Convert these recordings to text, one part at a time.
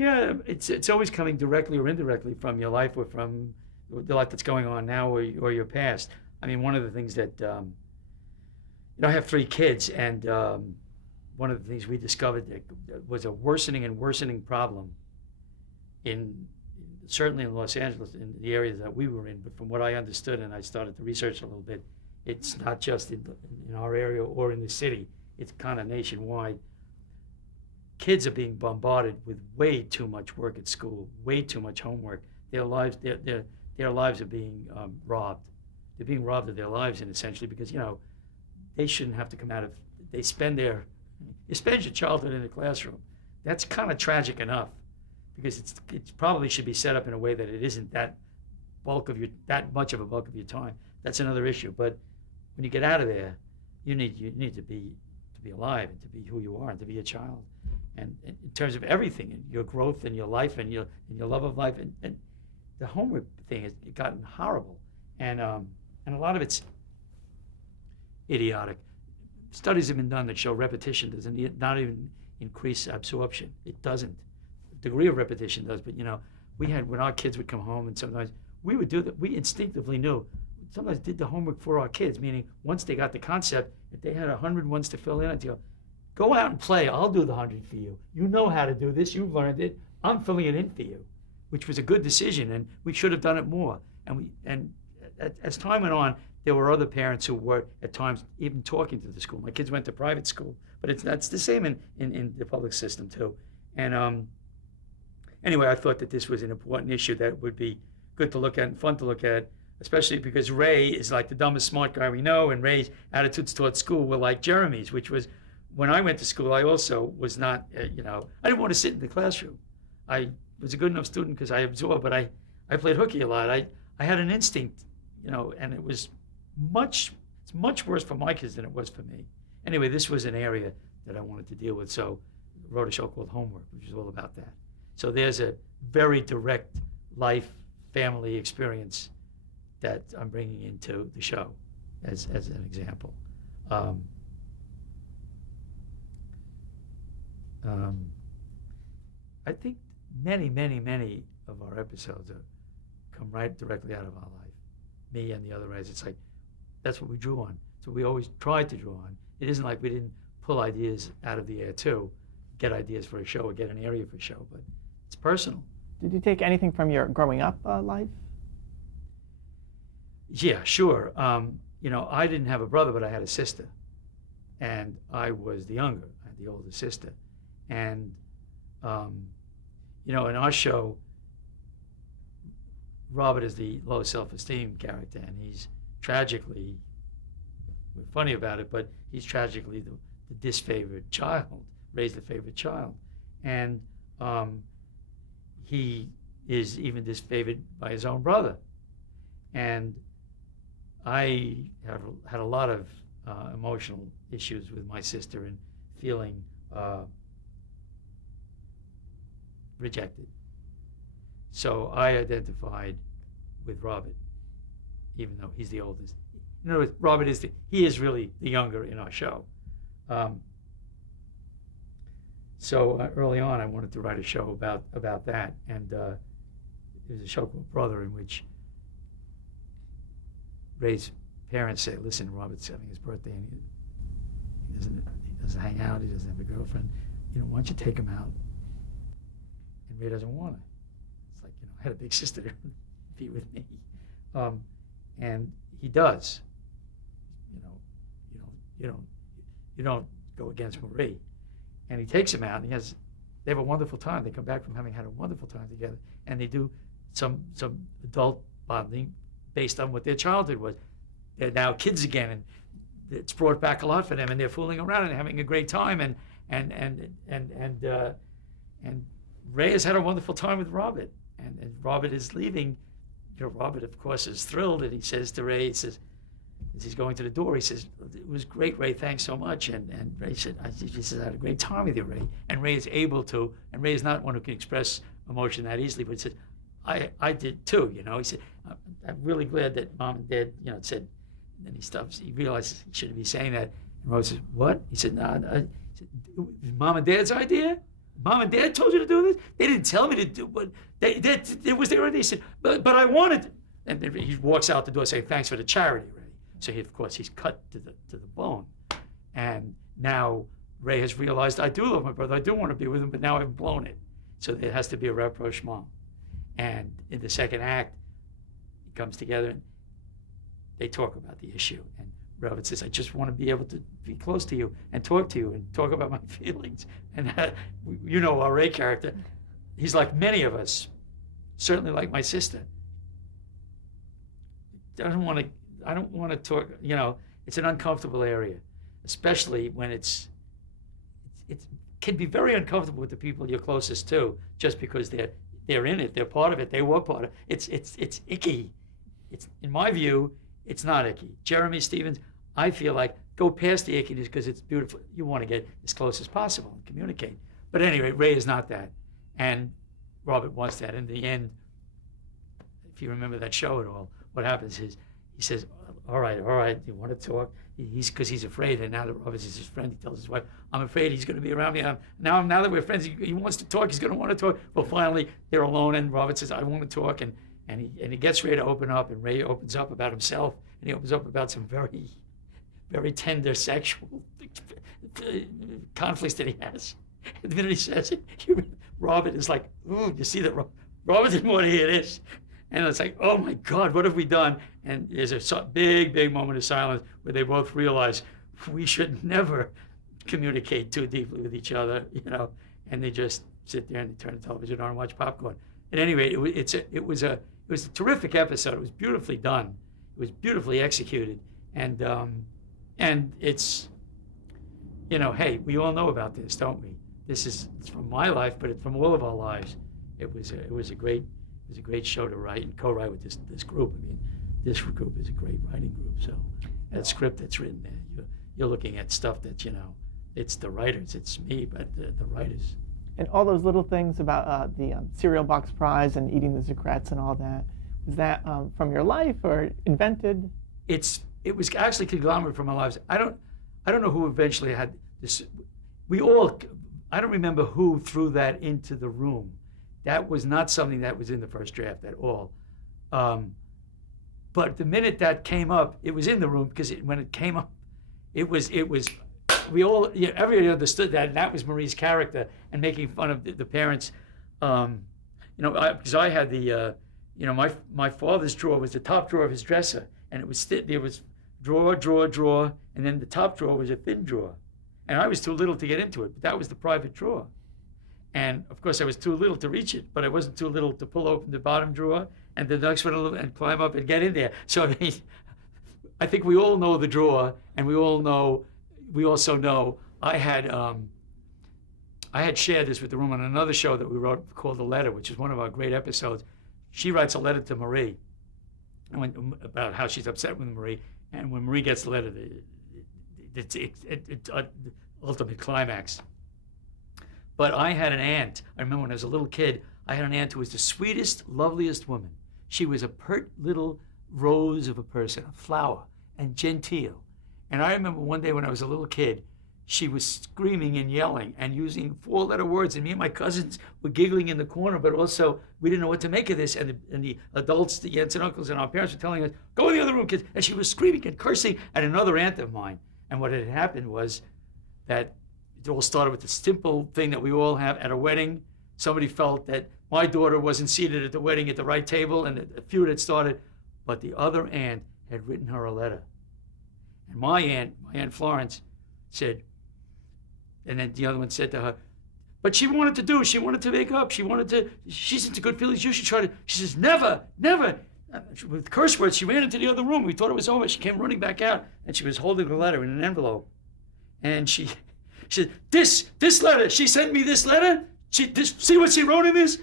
Yeah, it's always coming directly or indirectly from your life or from the life that's going on now or your past. I mean, one of the things that I have 3 kids, and one of the things we discovered that was a worsening and worsening problem in certainly in Los Angeles, in the areas that we were in. But from what I understood, and I started to research a little bit, it's not just in our area or in the city. It's kind of nationwide. Kids are being bombarded with way too much work at school, way too much homework. Their lives are being robbed. They're being robbed of their lives, and essentially because they shouldn't have to come out of. You spend your childhood in the classroom. That's kind of tragic enough, because it probably should be set up in a way that it isn't that much of a bulk of your time. That's another issue. But when you get out of there, you need to be alive and to be who you are and to be a child. And in terms of everything, and your growth and your life and your love of life, and the homework thing has gotten horrible, and a lot of it's idiotic. Studies have been done that show repetition does not even increase absorption. It doesn't. The degree of repetition does, but when our kids would come home, and sometimes we would do that. We instinctively knew. Sometimes did the homework for our kids, meaning once they got the concept, if they had 100 ones to fill in, I'd go out and play. I'll do the 100 for you. You know how to do this. You've learned it. I'm filling it in for you, which was a good decision, and we should have done it more. And as time went on, there were other parents who were at times even talking to the school. My kids went to private school, but that's the same in the public system too. And anyway, I thought that this was an important issue that would be good to look at and fun to look at, especially because Ray is like the dumbest smart guy we know, and Ray's attitudes toward school were like Jeremy's, which was, when I went to school, I also was not, I didn't want to sit in the classroom. I was a good enough student because I absorbed, but I played hooky a lot. I had an instinct, and it's much worse for my kids than it was for me. Anyway, this was an area that I wanted to deal with, so I wrote a show called Homework, which is all about that. So there's a very direct life, family experience that I'm bringing into the show as an example. I think many of our episodes come right directly out of our life. Me and the other writers, it's like, that's what we drew on. So we always tried to draw on. It isn't like we didn't pull ideas out of the air too, get ideas for a show or get an area for a show, but it's personal. Did you take anything from your growing up life? Yeah, sure. I didn't have a brother, but I had a sister. And I was the younger. I had the older sister. And, in our show, Robert is the low self-esteem character, and he's tragically, we're funny about it, but he's tragically the disfavored child, raised the favorite child. And he is even disfavored by his own brother. And I had a lot of emotional issues with my sister and feeling rejected. So I identified with Robert, even though he's the oldest. In other words, Robert he is really the younger in our show. So early on, I wanted to write a show about that, and there was a show called Brother, in which Ray's parents say, "Listen, Robert's having his birthday, and he doesn't hang out. He doesn't have a girlfriend. Why don't you take him out?" And Ray doesn't want to. It's like, I had a big sister to be with me, and he does. You don't go against Marie, and he takes him out, and they have a wonderful time. They come back from having had a wonderful time together, and they do some adult bonding based on what their childhood was. They're now kids again, and it's brought back a lot for them, and they're fooling around and having a great time, and Ray has had a wonderful time with Robert, and Robert is leaving. Robert, of course, is thrilled, and he says to Ray, as he's going to the door, he says, "It was great, Ray, thanks so much." And Ray said, "I had a great time with you, Ray." And Ray is able to, and Ray is not one who can express emotion that easily, but he said, I did too, He said, "I'm really glad that Mom and Dad, said," and then he stops. He realizes he shouldn't be saying that. And Rose says, "What?" He said, "No, it was Mom and Dad's idea." Mom and Dad told you to do this? They didn't tell me to do, but it was there already. He said, but I wanted. And then he walks out the door saying, thanks for the charity, Ray. So of course, he's cut to the bone. And now Ray has realized, I do love my brother. I do want to be with him, but now I've blown it. So there has to be a rapprochement. And in the second act, it comes together and they talk about the issue. And Robert says, I just want to be able to be close to you and talk to you and talk about my feelings. And you know our Ray character, he's like many of us, certainly like my sister. I don't want to talk, you know, it's an uncomfortable area, especially when it can be very uncomfortable with the people you're closest to, just because they're in it, they're part of it, they were part of it. It's icky. It's, in my view, it's not icky. Jeremy Stevens, I feel like, go past the ickiness because it's beautiful. You want to get as close as possible and communicate. But anyway, Ray is not that. And Robert wants that. In the end, if you remember that show at all, what happens is he says, all right, you want to talk? Because he's afraid, and now that Robert is his friend, he tells his wife, I'm afraid he's going to be around me. Now that we're friends, he wants to talk, he's going to want to talk. Well, finally, they're alone, and Robert says, I want to talk, and he gets Ray to open up, and Ray opens up about himself, and he opens up about some very, very tender sexual conflicts that he has. And the minute he says it, Robert is like, ooh, you see that Robert didn't want to hear this. And it's like, oh my God, what have we done? And there's a big moment of silence where they both realize we should never communicate too deeply with each other, you know. And they just sit there and turn the television on and watch popcorn. At any rate, it was a terrific episode. It was beautifully done. It was beautifully executed, and it's, you know, hey, we all know about this, don't we? It's from my life, but it's from all of our lives. It was a great show to write and co-write with this group. I mean, this group is a great writing group. So that script that's written there, you're looking at stuff that, you know, it's the writers, it's me, but the writers. And all those little things about the cereal box prize and eating the Zucrettes and all that, was that from your life or invented? It was actually conglomerate from our lives. I don't know who eventually had this. I don't remember who threw that into the room. That was not something that was in the first draft at all. But the minute that came up, it was in the room because when it came up, everybody understood that, and that was Marie's character, and making fun of the parents. You know, because I had the, you know, my father's drawer was the top drawer of his dresser, and there was drawer, and then the top drawer was a thin drawer, and I was too little to get into it, but that was the private drawer. And of course, I was too little to reach it, but I wasn't too little to pull open the bottom drawer and the next one and climb up and get in there. So I mean, I think we all know the drawer, and we also know I had shared this with the room on another show that we wrote called The Letter, which is one of our great episodes. She writes a letter to Marie about how she's upset with Marie, and when Marie gets the letter, it's the ultimate climax. But I had an aunt. I remember when I was a little kid, I had an aunt who was the sweetest, loveliest woman. She was a pert little rose of a person, a flower, and genteel. And I remember one day when I was a little kid, she was screaming and yelling and using 4-letter words, and me and my cousins were giggling in the corner, but also we didn't know what to make of this. And the adults, the aunts and uncles, and our parents were telling us, go in the other room, kids. And she was screaming and cursing at another aunt of mine. And what had happened was that it all started with the simple thing that we all have at a wedding. Somebody felt that my daughter wasn't seated at the wedding at the right table, and a feud had started, but the other aunt had written her a letter. And my aunt Florence, said, and then the other one said to her, but she wanted to make up, she's into good feelings, you should try to, she says, never. With curse words, she ran into the other room. We thought it was over. She came running back out, and she was holding the letter in an envelope. And she said, this letter, she sent me this letter? See what she wrote in this?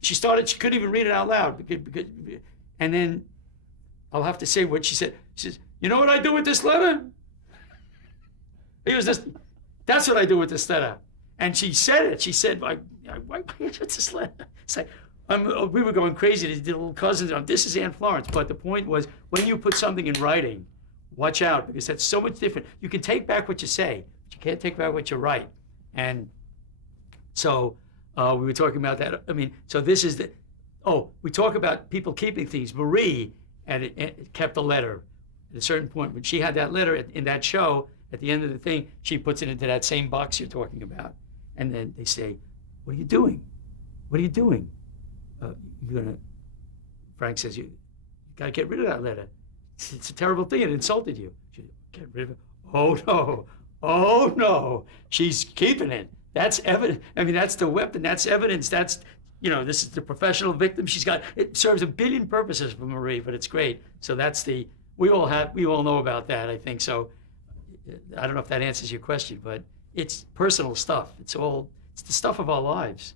She couldn't even read it out loud. And then I'll have to say what she said. She says, you know what I do with this letter? That's what I do with this letter. And she said it. She said, why what's this letter? It's like, we were going crazy. The little cousins, this is Aunt Florence. But the point was, when you put something in writing, watch out, because that's so much different. You can take back what you say, but you can't take back what you write. And So we were talking about that. I mean, so this is the. Oh, we talk about people keeping things. Marie and kept a letter at a certain point. When she had that letter in that show, at the end of the thing, she puts it into that same box you're talking about. And then they say, "What are you doing? What are you doing? You're gonna." Frank says, "You gotta get rid of that letter. It's a terrible thing. It insulted you." She get rid of it. Oh no! Oh no! She's keeping it. That's evidence. I mean, that's the weapon. That's evidence. That's, this is the professional victim. She's got. It serves a billion purposes for Marie, but it's great. So that's the. We all know about that. I think so. I don't know if that answers your question, but it's personal stuff. It's the stuff of our lives.